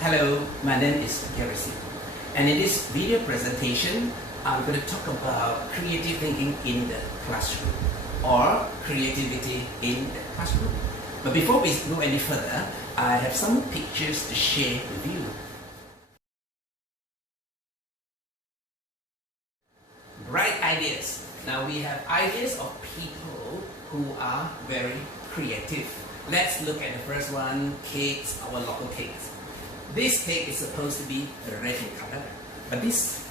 Hello, my name is Gary Sim, and in this video presentation, I'm going to talk about creative thinking in the classroom or creativity in the classroom. But before we go any further, I have some pictures to share with you. Bright ideas. Now we have ideas of people who are very creative. Let's look at the first one, cakes, our local cakes. This cake is supposed to be red in color, but this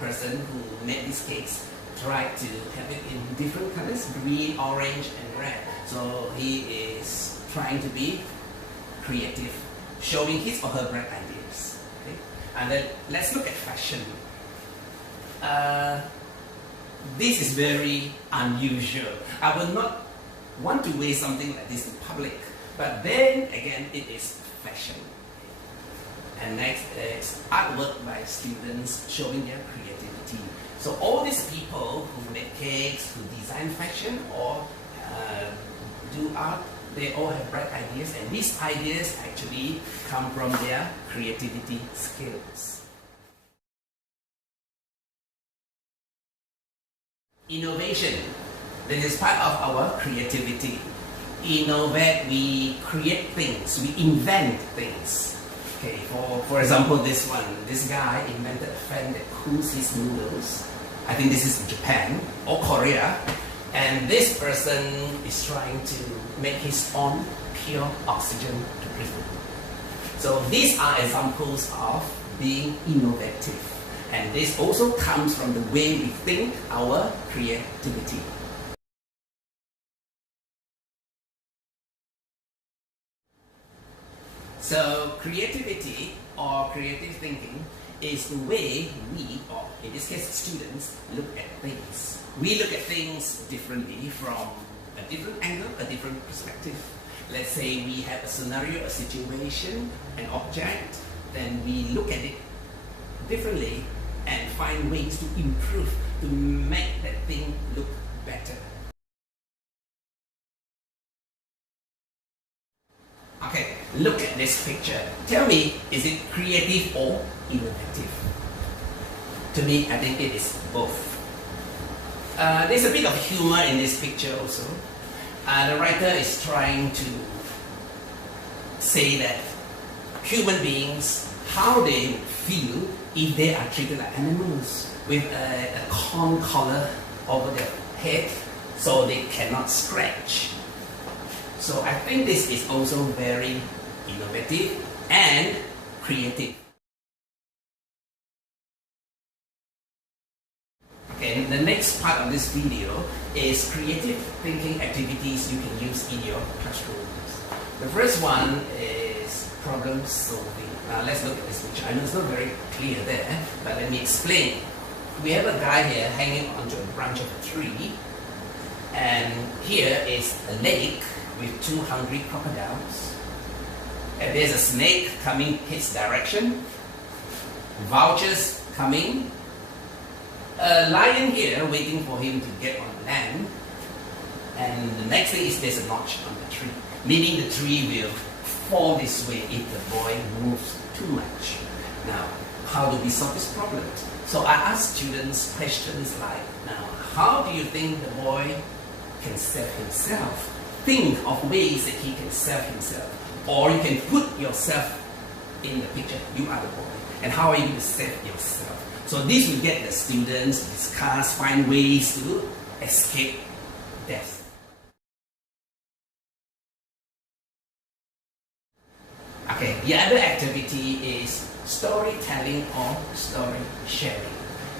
person who made these cakes tried to have it in different colors, green, orange, and red. So he is trying to be creative, showing his or her bright ideas. Okay? And then let's look at fashion. This is very unusual. I would not want to wear something like this in public, but then again, it is fashion. And next is artwork by students showing their creativity. So all these people who make cakes, who design fashion or do art, they all have bright ideas, and these ideas actually come from their creativity skills. Innovation. This is part of our creativity. Innovate, we create things, we invent things. Okay, for example, this one, this guy invented a fan that cools his noodles. I think this is Japan or Korea. And this person is trying to make his own pure oxygen to breathe. So these are examples of being innovative. And this also comes from the way we think, our creativity. So creativity or creative thinking is the way we, or in this case students, look at things. We look at things differently from a different angle, a different perspective. Let's say we have a scenario, a situation, an object, then we look at it differently and find ways to improve, to make that thing look better. Okay, look at this picture. Tell me, is it creative or innovative? To me, I think it is both. There's a bit of humor in this picture also. The writer is trying to say that human beings, how they feel if they are treated like animals with a corn collar over their head so they cannot scratch. So I think this is also very innovative and creative. Okay, the next part of this video is creative thinking activities you can use in your classrooms. The first one is problem solving. Now let's look at this picture. I know it's not very clear there, but let me explain. We have a guy here hanging onto a branch of a tree, and here is a lake with two hungry crocodiles. And there's a snake coming his direction, vultures coming, a lion here waiting for him to get on land, and the next thing is there's a notch on the tree, meaning the tree will fall this way if the boy moves too much. Now, how do we solve this problem? So I ask students questions like, now, how do you think the boy can save himself? Think of ways that he can save himself. Or you can put yourself in the picture. You are the boy. And how are you going to save yourself? So this will get the students to discuss, find ways to escape death. Okay, the other activity is storytelling or story sharing.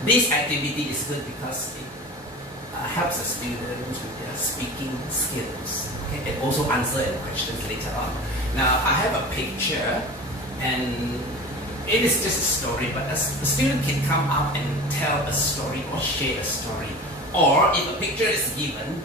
This activity is good because it helps the students with their speaking skills. Okay, and also answer any questions later on. Now I have a picture, and it is just a story, but a student can come up and tell a story or share a story. Or if a picture is given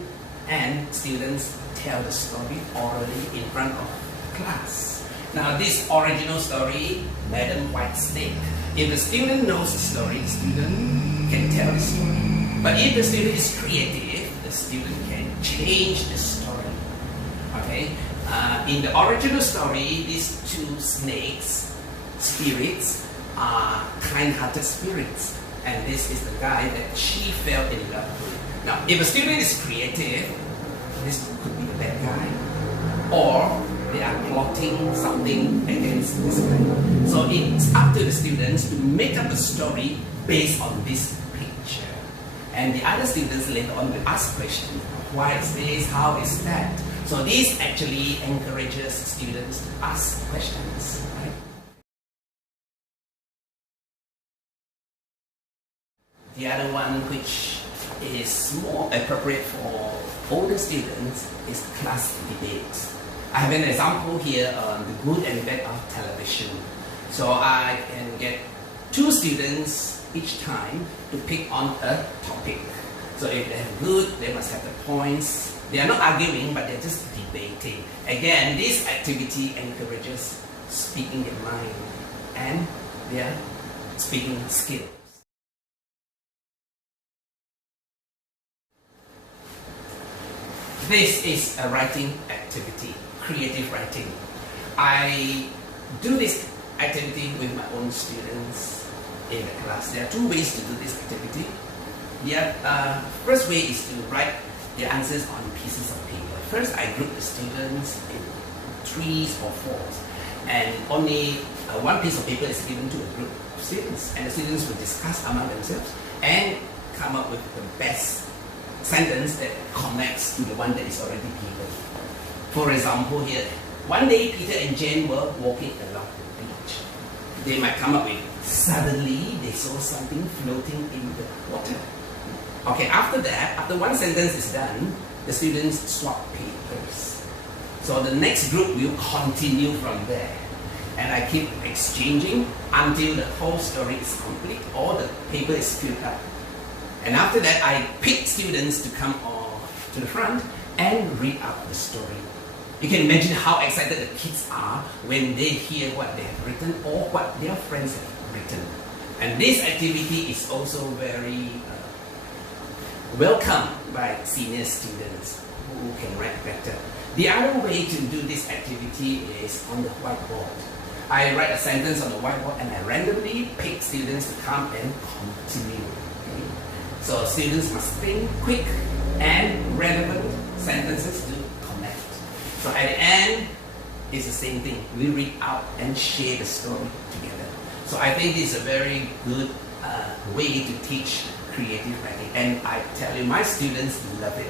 and students tell the story orally in front of class. Now this original story, Madam White Snake. If the student knows the story, the student can tell the story. But if the student is creative, the student can change the story. Okay? In the original story, these two spirits are kind-hearted spirits, and this is the guy that she fell in love with. Now, if a student is creative, this could be the bad guy, or they are plotting something against this guy. So it's up to the students to make up a story based on this picture. And the other students later on will ask questions. Why is this? How is that? So this actually encourages students to ask questions. Right? The other one, which is more appropriate for older students, is class debates. I have an example here on the good and bad of television. So I can get 2 students each time to pick on a topic. So if they have good, they must have the points. They are not arguing, but they're just debating. Again, this activity encourages speaking their mind and their speaking skills. This is a writing activity, creative writing. I do this activity with my own students in the class. There are 2 ways to do this activity. The first way is to write the answers on pieces of paper. First, I group the students in 3s or 4s, and only 1 piece of paper is given to a group of students, and the students will discuss among themselves and come up with the best sentence that connects to the one that is already given. For example, here, one day Peter and Jane were walking along the beach. They might come up with, suddenly they saw something floating in the water. Okay, after that, after 1 sentence is done, the students swap papers. So the next group will continue from there. And I keep exchanging until the whole story is complete or the paper is filled up. And after that, I pick students to come to the front and read out the story. You can imagine how excited the kids are when they hear what they have written or what their friends have written. And this activity is also very welcome by senior students who can write better. The other way to do this activity is on the whiteboard. I write a sentence on the whiteboard and I randomly pick students to come and continue. Okay? So students must think quick and relevant sentences to connect. So at the end, it's the same thing. We read out and share the story together. So I think this is a very good way to teach creative writing, and I tell you, my students love it.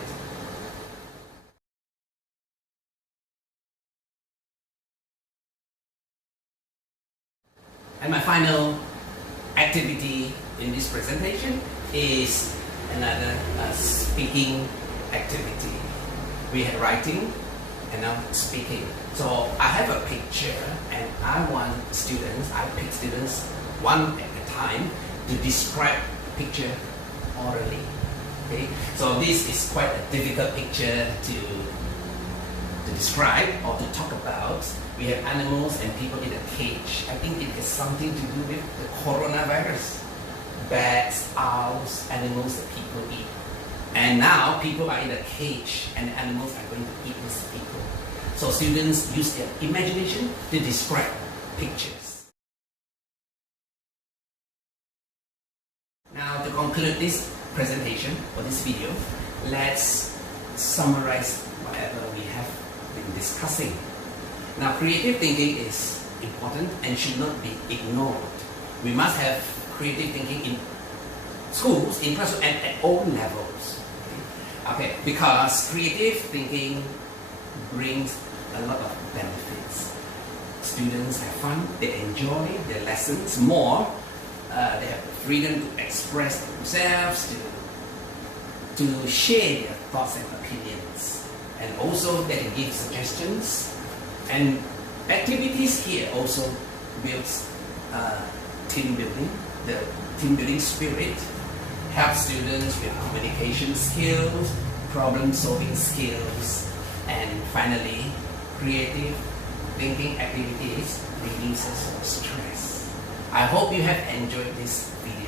And my final activity in this presentation is another speaking activity. We had writing and now speaking. So I have a picture and I want students, I pick students 1 at a time to describe the picture orally. Okay? So this is quite a difficult picture to describe or to talk about. We have animals and people in a cage. I think it has something to do with the coronavirus. Bats, owls, animals that people eat. And now people are in a cage and the animals are going to eat these people. So students use their imagination to describe pictures. Now to conclude this presentation or this video, let's summarize whatever we have been discussing. Now creative thinking is important and should not be ignored. We must have creative thinking in schools, in classrooms, and at all levels. Okay, because creative thinking brings a lot of benefits. Students have fun, they enjoy their lessons more, they have the freedom to express themselves, to share their thoughts and opinions, and also they can give suggestions. And activities here also builds team building, the team building spirit, help students with communication skills, problem solving skills, and finally, creative thinking activities reduces stress. I hope you have enjoyed this video.